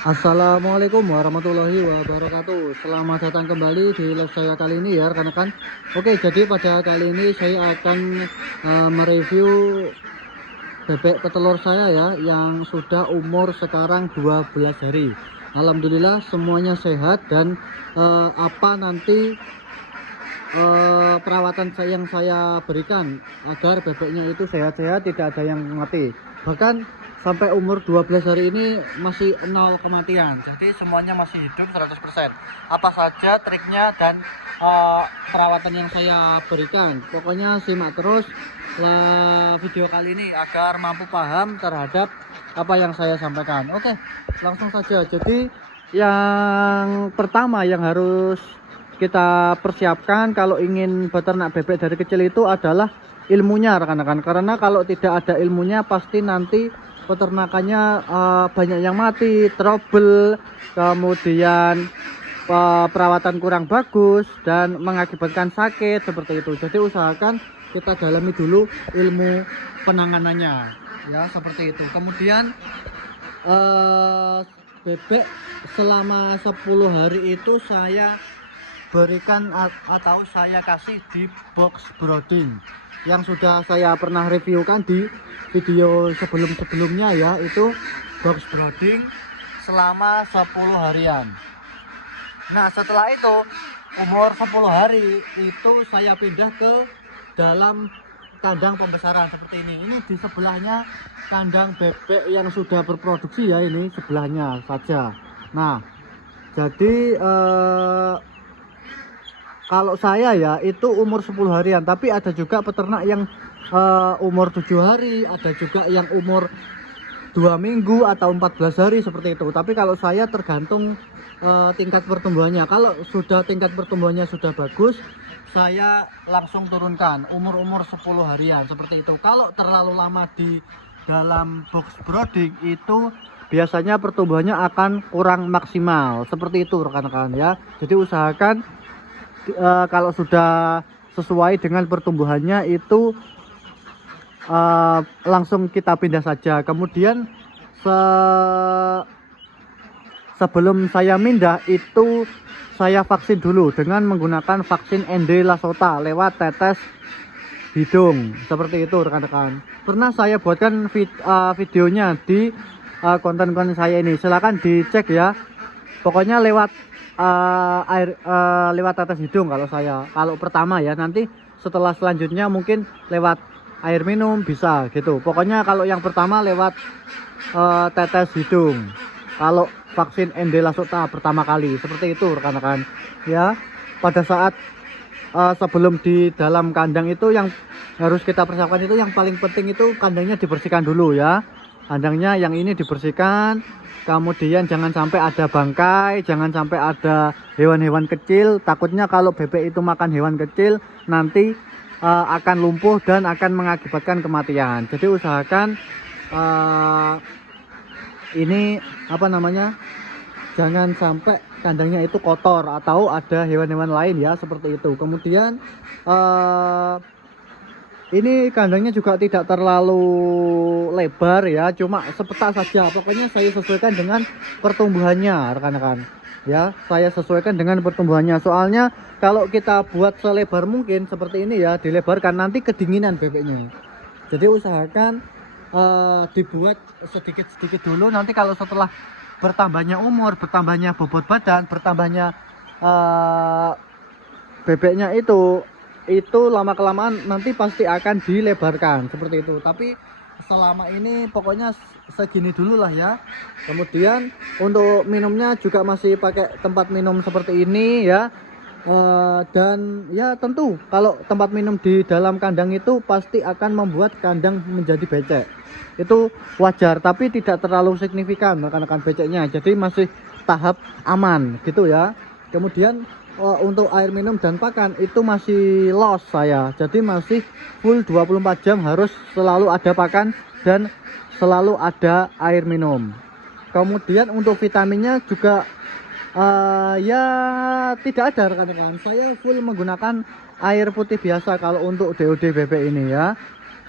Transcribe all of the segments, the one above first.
Assalamualaikum warahmatullahi wabarakatuh. Selamat datang kembali di live saya kali ini ya rekan-rekan. Oke, jadi pada kali ini saya akan mereview bebek petelur saya ya, yang sudah umur sekarang 12 hari. Alhamdulillah semuanya sehat dan apa nanti perawatan yang saya berikan agar bebeknya itu sehat-sehat, tidak ada yang mati. Bahkan sampai umur 12 hari ini masih 0 kematian, jadi semuanya masih hidup 100%. Apa saja triknya dan perawatan yang saya berikan, pokoknya simak terus video kali ini agar mampu paham terhadap apa yang saya sampaikan. Oke, langsung saja. Jadi yang pertama yang harus kita persiapkan kalau ingin beternak bebek dari kecil itu adalah ilmunya rekan-rekan, karena kalau tidak ada ilmunya pasti nanti peternakannya banyak yang mati, trouble, kemudian perawatan kurang bagus dan mengakibatkan sakit seperti itu. Jadi usahakan kita dalami dulu ilmu penanganannya ya, seperti itu. Kemudian bebek selama 10 hari itu saya berikan atau saya kasih di box brooding yang sudah saya pernah reviewkan di video sebelum-sebelumnya ya, itu box brooding selama 10 harian. Nah, setelah itu umur 10 hari itu saya pindah ke dalam kandang pembesaran seperti ini. Ini di sebelahnya kandang bebek yang sudah berproduksi ya, ini sebelahnya saja. Nah, jadi kalau saya ya itu umur 10 harian, tapi ada juga peternak yang umur 7 hari, ada juga yang umur 2 minggu atau 14 hari seperti itu. Tapi kalau saya tergantung tingkat pertumbuhannya. Kalau sudah tingkat pertumbuhannya sudah bagus, saya langsung turunkan umur 10 harian seperti itu. Kalau terlalu lama di dalam box brooding itu biasanya pertumbuhannya akan kurang maksimal seperti itu rekan-rekan ya. Jadi usahakan kalau sudah sesuai dengan pertumbuhannya itu langsung kita pindah saja. Kemudian sebelum saya pindah itu saya vaksin dulu dengan menggunakan vaksin ND Lasota lewat tetes hidung seperti itu rekan-rekan. Pernah saya buatkan videonya di konten-konten saya ini, silahkan dicek ya. Pokoknya lewat lewat tetes hidung kalau pertama ya, nanti setelah selanjutnya mungkin lewat air minum bisa gitu. Pokoknya kalau yang pertama lewat tetes hidung kalau vaksin ND Lasota pertama kali seperti itu rekan-rekan ya. Pada saat sebelum di dalam kandang itu yang harus kita persiapkan itu yang paling penting itu kandangnya dibersihkan dulu ya. Kandangnya yang ini dibersihkan, kemudian jangan sampai ada bangkai, jangan sampai ada hewan-hewan kecil. Takutnya kalau bebek itu makan hewan kecil nanti akan lumpuh dan akan mengakibatkan kematian. Jadi usahakan ini apa namanya, jangan sampai kandangnya itu kotor atau ada hewan-hewan lain ya, seperti itu. Kemudian ini kandangnya juga tidak terlalu lebar ya, cuma sepetak saja. Pokoknya saya sesuaikan dengan pertumbuhannya rekan-rekan ya, saya sesuaikan dengan pertumbuhannya. Soalnya kalau kita buat selebar mungkin seperti ini ya, dilebarkan nanti kedinginan bebeknya. Jadi usahakan dibuat sedikit-sedikit dulu. Nanti kalau setelah bertambahnya umur, bertambahnya bobot badan, bertambahnya bebeknya itu lama kelamaan nanti pasti akan dilebarkan seperti itu. Tapi selama ini pokoknya segini dulu lah ya. Kemudian untuk minumnya juga masih pakai tempat minum seperti ini ya. Dan ya tentu kalau tempat minum di dalam kandang itu pasti akan membuat kandang menjadi becek, itu wajar, tapi tidak terlalu signifikan rekan-rekan beceknya, jadi masih tahap aman gitu ya. Kemudian untuk air minum dan pakan itu masih loss saya, jadi masih full 24 jam harus selalu ada pakan dan selalu ada air minum. Kemudian untuk vitaminnya juga ya tidak ada rekan-rekan, saya full menggunakan air putih biasa kalau untuk DOD bebek ini ya,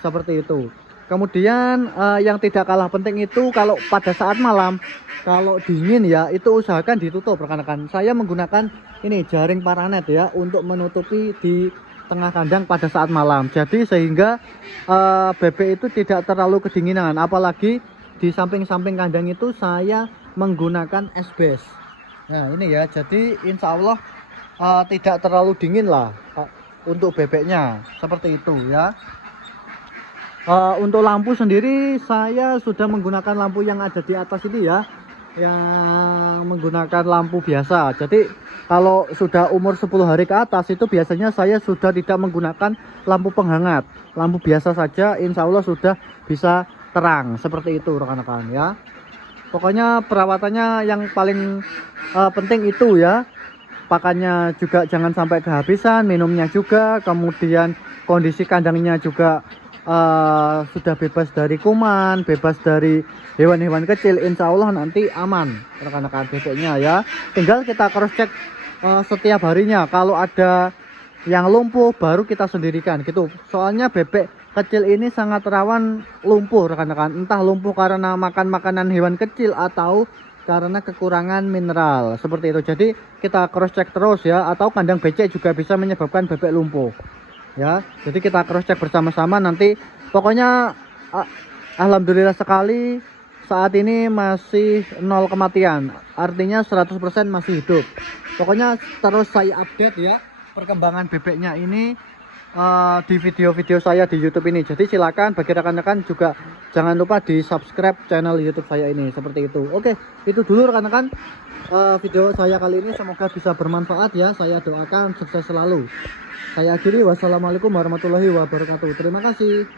seperti itu. Kemudian yang tidak kalah penting itu kalau pada saat malam, kalau dingin ya itu usahakan ditutup rekan-rekan. Saya menggunakan ini jaring paranet ya untuk menutupi di tengah kandang pada saat malam. Jadi sehingga bebek itu tidak terlalu kedinginan. Apalagi di samping-samping kandang itu saya menggunakan esbes. Nah ini ya, jadi insya Allah tidak terlalu dingin lah untuk bebeknya, seperti itu ya. Untuk lampu sendiri saya sudah menggunakan lampu yang ada di atas ini ya, yang menggunakan lampu biasa. Jadi kalau sudah umur 10 hari ke atas itu biasanya saya sudah tidak menggunakan lampu penghangat, lampu biasa saja, insya Allah sudah bisa terang, seperti itu rekan-rekan ya. Pokoknya perawatannya yang paling penting itu ya, pakannya juga jangan sampai kehabisan, minumnya juga, kemudian kondisi kandangnya juga sudah bebas dari kuman, bebas dari hewan-hewan kecil. Insya Allah nanti aman rekan-rekan bebeknya ya. Tinggal kita cross check setiap harinya, kalau ada yang lumpuh baru kita sendirikan gitu. Soalnya bebek kecil ini sangat rawan lumpuh rekan-rekan, entah lumpuh karena makan makanan hewan kecil atau karena kekurangan mineral, seperti itu. Jadi kita cross check terus ya, atau kandang becek juga bisa menyebabkan bebek lumpuh ya. Jadi kita cross check bersama-sama nanti. Pokoknya alhamdulillah sekali saat ini masih 0 kematian, artinya 100% masih hidup. Pokoknya terus saya update ya perkembangan bebeknya ini di video-video saya di YouTube ini. Jadi silakan bagi rekan-rekan juga jangan lupa di subscribe channel YouTube saya ini, seperti itu. Oke, itu dulu rekan-rekan video saya kali ini, semoga bisa bermanfaat ya. Saya doakan sukses selalu. Saya akhiri, wassalamualaikum warahmatullahi wabarakatuh. Terima kasih.